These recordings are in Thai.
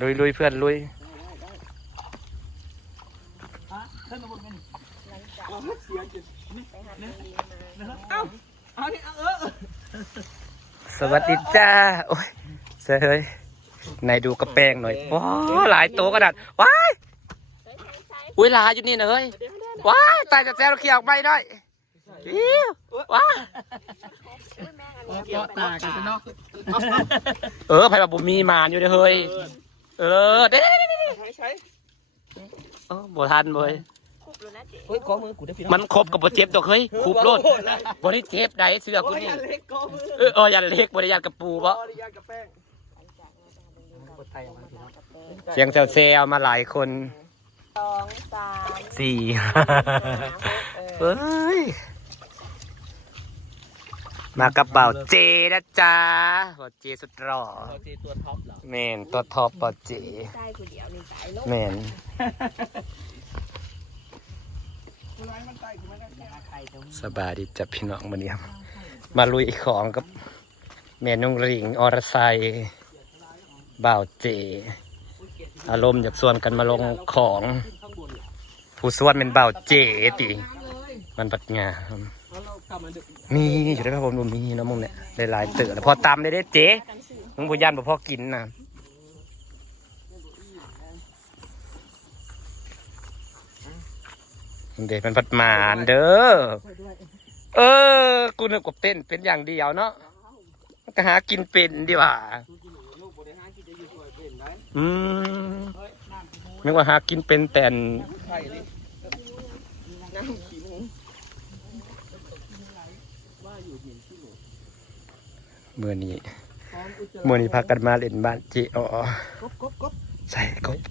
ลุยเพื่อนลุยสวัสดีจ้าโอ้ยเฮ้ยไหนดูกระแปงหน่อยว้าหลายโตกระดาษว้ายอุ้ยลาอยู่นี่นะเฮ้ยว้ายตายจากแซวเขียวไม่ได้ว้าตากันเนาะไผ่แบบบุมีมาอยู่เฮ้ยเด้บ่ทันบ่ยมันครบกับบ่เจ็บตัวเฮ้ยคูบโลดบ่ได้เจ็บได้เสือกูนี่ยันเล็กบ่ได้ยันกระปูบ่เสียงแซวๆมาหลายคน2 3 4เฮ้ยมากับเป่าเจนะจ๊ะเป่าเจสุดหล่อเจตัวท็อปเหรอแมนตัวท็อปเป่าเจแมนสบายดีจับพี่น้องมาเนี่ยมาลุยของกับแม่นุ่งริงอรไซบ่าวเจอารมณ์จากส่วนกันมาลงของผู้ส่วนเป็นบ่าวเจติมันปัดงามมีอยู่ได้ครับผมดูมีน้ำมึงเนี่ยหลายๆเต๋อแล้วพอตำได้เจ๊มึงบุญยันบ่พอกินนะเด็กมันปัดหมานเด้อกูนึกว่าเต้นเป็นอย่างเดียวเนาะก็หากินเป็นดีกว่าไม่ว่าหากินเป็นแต่เมื่อนี้พากันมาเล่นบ้านจีอ๋อใส่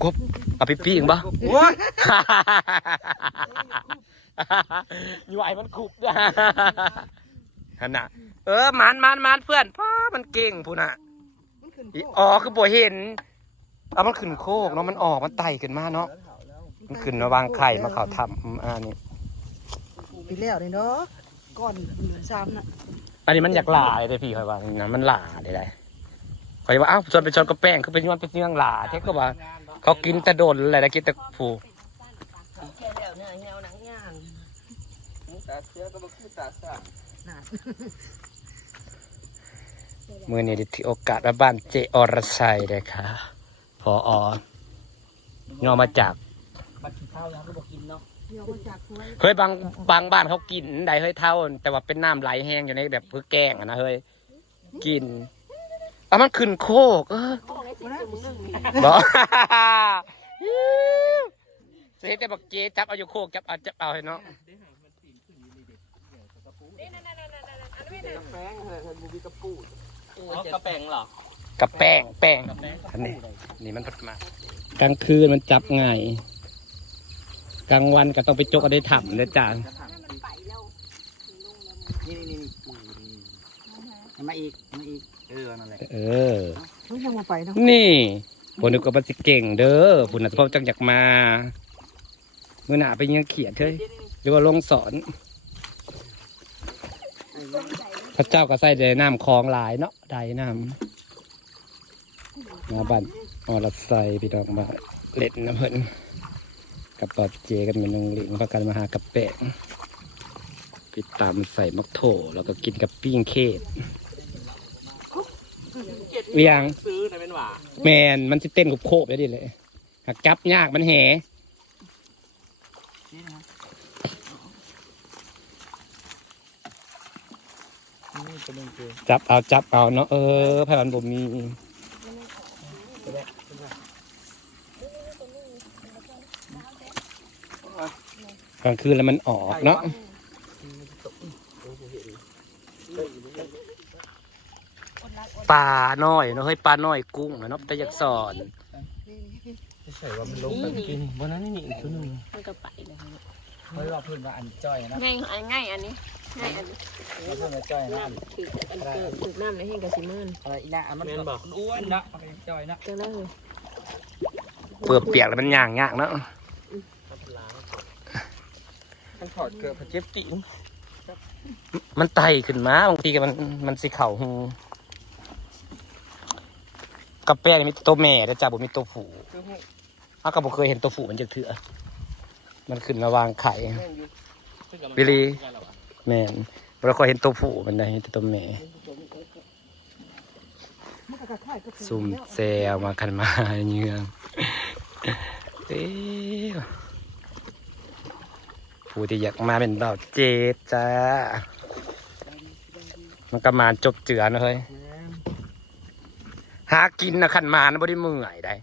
กบเอาไปปิ้งปะอยู่ไอ้มันขุบด้วยฮะน่ะมันเพื่อนพ่อมันเก่งพูน่ะคือบ่เห็นมันขึ้นโคกเนาะมันออกมันไต่ขึ้นมาเนาะมันขึ้นมาวางไข่มาเขาทำนี่ปีแล้วนี่เนาะก้อน3น่ะอันนี้มันอยากหล่าเลยพี่คอยว่านะมันหล่าได้คอยว่าชวนไปชนกระแป้งคือเป็นมันเป็นเรื่องหล่าเท่ก็ว่าเขากินแต่โดนอะไรนะกินแต่ผูเมื่อนี้ได้ถือโอกาสมาบ้านเจอรไซเลยค่ะพอยอมาจากเฮ้ยบางบ้านเขากินได้เฮ้ยเท่าแต่ว่าเป็นน้ำไหลแห้งอยู่ในแบบพื้นแกงอะนะเฮ้ยกินมันขึ้นโคกบอกเจ๊แต่บอกเจ๊จับเอาอยู่โคกจับเอาให้เนาะกระแป้งเหรอกระแป้งอันนี้มันพัดมากลางคืนมันจับง่ายกลางวันก็ต้องไปจกเอาได้ถ่ำเลยจ้ามาอีกนั่นแหละยังมาไปเนาะนี่คนนึกว่ามันสิเก่งเด้อผู้น่ะพ่อจังอยากมาเมื่อหน้าไปยังเขียดเฮ้ยหรือว่าลงสอนพระเจ้าก็ใส่ได้น้ำคลองหลายเนาะได้น้ำมาบ้านอรไซพี่น้องมาเล่นน้ำเพิ่นกับปอดเจกันเป็นนงลิงพากันมาหากับแปะปิดตามใส่มักโถแล้วก็กินกับปิ้งเค้กเวียงซื้อนะเป็นหว่าแมนมันจะเต้นกับโคบได้ดิเลยหักจับยากมันแห่จับเอาเนาะพลันบ่มีกลางคืนแล้วมันออกเนาะปลาน้อยเนาะเฮ้ยปลาน้อยกุ้งเนาะแต่อยากสอนใส่ว่ามันลงแบบกินวันนั้นนี่อีกตัวนึงมันก็ไปเลยเฮ้ยเราเพิ่งมาอันจ้อยนะง่ายอันนี้เราเพิ่งมาจ้อยนะถูกน้ำในเฮงกะซิมืนอะไรอีน่ะมันอ้วนนะเอาไปจ้อยนะจังได้เลยเปลือกเปียกแล้วมันย่างเนาะมันถอดเกลือผัดเจ็บติ่งมันไต่ขึ้นมาบางทีก็มันสิเข่าหู กระแป้งมีตัวแม่แต่จ้าบ่มีตัวผู้อ้าวก็บ่เคยเห็นตัวผู้มันจะเถื่อมันขึ้นมาวางไข่บิลีแม่นเราเคยเห็นตัวผู้มันได้เห็นแต่ตัวแม่ซุ่มแซวมากันมาเยืองเอ้ยผู้ที่อยากมาเป็นบ่าวเจดจ้ามันก็มาจบเจือนะเฮ้ยหากินนะขันมานะบ่ได้เมื่อยได้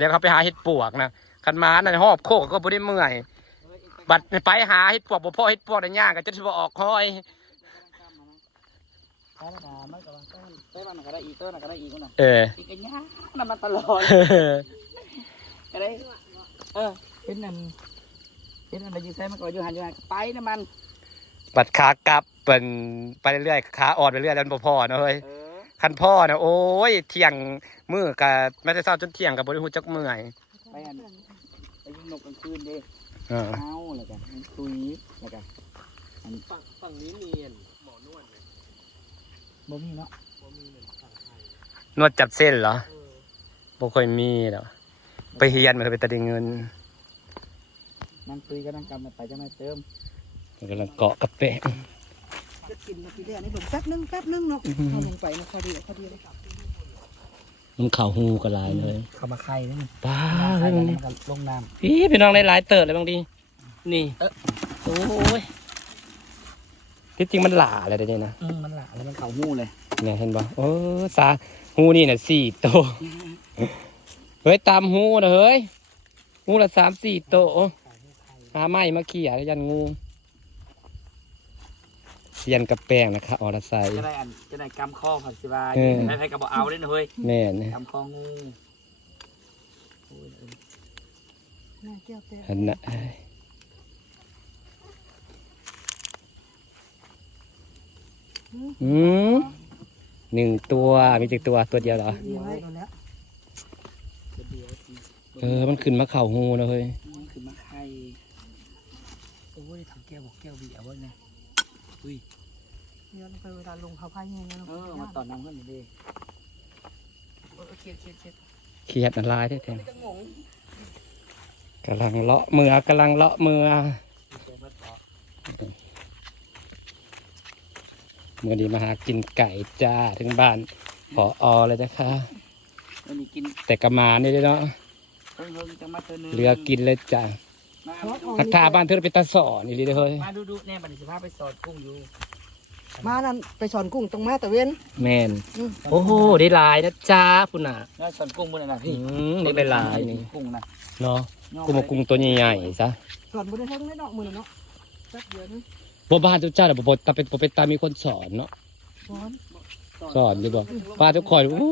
แล้วเขาไปหาเห็ดปวกนะขันมานะหอบโคกก็บ่ได้เมื่อยบัดไปหาเห็ดปวกบ่พอเห็ดปวกได้ย่างก็จะสิบ่ออกคอยอีกย่างน้ำมันตลอดก็ได้เป็นนั่นอะไรอยู่ใส่มันก็อยู่หันไปน้ำมันบัดขากลับเป็นไปเรื่อยขาอ่อนไปเรื่อยแล้วบ่พอนะเฮ้ยคันพ่อนะโอ้ยเที่ยงมื้อกับแม้แต่เช้าจนเที่ยงกับบริหูจักเมื่อยไปยิงนกกลางคืนดิเอาแล้วกันตุยแล้วกันฝั่งนี้มีหมอนวดไหมบ่มีเนาะบ่มีเหมือนฝั่งไทยนวดจับเส้นเหรอบ่ค่อยมีหรอกไปเฮียนมันเคยไปตัดเงินนั่งตุยก็นั่งกำไปจะไม่เติมกำลังเกาะกระเปะจะกินมาทีแรกนี่ผมแป๊บนึงเนาะเอาลงไปนะพอดีเลยมันเข่าหูกระลายเลยเข้ามาไข่นี่ป้าเลยลงน้ำพี่น้องหลายเติร์ดเลยบางทีนี่โอ้ยที่จริงมันหล่าอะไรได้นะมันหล่าแล้วมันเข่าหูเลยเนี่ยเห็นป่ะโอ้ซาหูนี่เนี่ย4 โตเฮ้ยตามหูนะเฮ้ยหูละ3-4 โตหาไม้มาเขี่ยยันงูยันกระแป้งนะคะอรไซจะได้กำข้อผักชีวาให้กระบอกเอาได้นะเฮ้ยแม่เนี่ยกำข้องูอันน่ะ1 ตัวมีจักตัวเดียวเหรอมันขึ้นมาเข่าหูนะเฮ้ยขึ้นมาไข่โอ้ยทำแก้วบอกแก้วเบียร์ว่าไงอุ้ยเดี๋ยวไปเวลาลงเขาพายเงี้ยมาตอนน้ำเพื่อนเลยเครียดอะไรแท้ๆกำลังเลาะมือกำลังเลาะมือเมื่อดีมาหากินไก่จ้าถึงบ้านผอเลยนะคะแต่กระมานี่เลยเนาะเรือกินเลยจ้าหักทาบ้านเธอไปตาสอนนี่เลยเฮ้ยมาดูแน่บันทึกสภาพไปสอนกุ้งอยู่มานั่นไปสอนกุ้งตรงมาตะเวนแมนโอ้โหได้ลายนะจ้าพุ่นน่ะน่าสอนกุ้งบนน่ะพี่ได้ลายนี่กุ้งนะเนาะกุ้งตัวใหญ่ๆซะสอนบนได้ทั้งได้ดอกมือเนาะสักเดียวนึงบ่บ้านเจ้าแต่บ่ตาเป็นตามีคนสอนเนาะสอนดีบ่ป้าทุกคนโอ้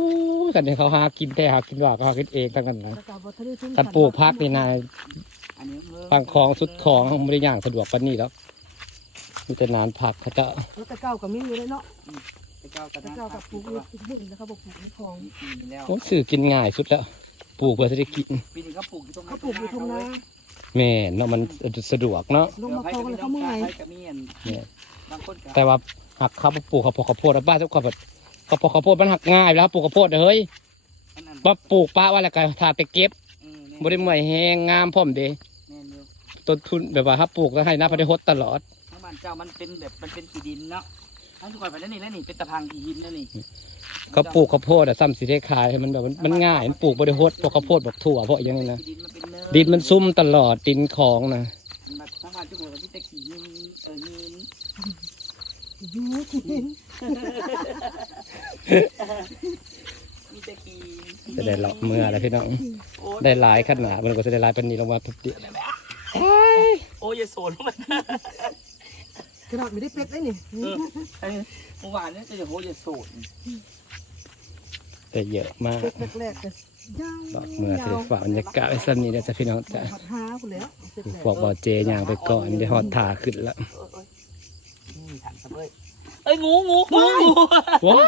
ยกันเขาหากินแต่หากินว่าเขาหากินเองทั้งนั้นนะการปลูกพักนี่นายฟังคลองสุดคลองไม่ได้ย่างสะดวกปานนี้แล้วมีแต่นานผักเขาจะตะเก้ากับมีอยู่เลยเนาะตะเก้ากับปลูกบุ้งแล้วเขาบอกปลูกในคลองผมสื่อกินง่ายสุดแล้วปลูกเพื่อจะได้กินปีนี้เขาปลูกอยู่ตรงนาแม่เนาะมันสะดวกเนาะลงมาคลองแล้วเขาเมื่อยแต่ว่าหักข้าวปลูกข้าวโพดบ้านทุกคนแบบข้าวโพดมันหักง่ายแล้วปลูกข้าวโพดเฮ้ยมาปลูกป้าว่าอะไรกันถ้าไปเก็บบริเมื่อยแห้งงามพร้อมเด้ต้นทุนแบบว่าถ้าปลูกก็ให้น้าพอได้ฮดตลอดบ้านเจ้ามันเป็นแบบมันเป็นขี้ดินเนาะทั้งทุกคนไปแล้วนี่เป็นตะพังขี้ดินแล้วนี่เขาปลูกข้าวโพดอะซ้ำสีได้ขายมันแบบมันง่ายมันปลูกบริฮดพวกข้าวโพดแบบถั่วพวกอย่างนี้นะดินมันซุ่มตลอดดินของนะทั้งบ้านทุกคนที่จะขี้ดินจะได้หลอกเมื่ออะไรพี่น้องได้หลายขนาดมันก็จะได้หลายเป็นนี้ลงมาทุกเดือนโอ้ยโซนมันขนาดไม่ได้เป็ดเลยนี่เมื่อวานนี่จะโหยโซนแต่เยอะมากแรกหลอกเมื่อเสียฝ่าบรรยากาศไอ้ซ้ำนี้จะพี่น้องจะบอกบ่อเจยางไปก่อนได้หอดถาขึ้นแล้วเอ้ยงูว้า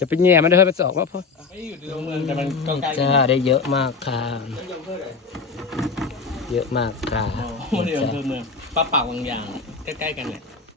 จะไปแย่มันได้เฮ้ยมันจะออกว่าพ่อจะได้เยอะมากค่ะเยอะมากค่ะเมืองป้าเป่าบางอย่างใกล้ๆกันแหละ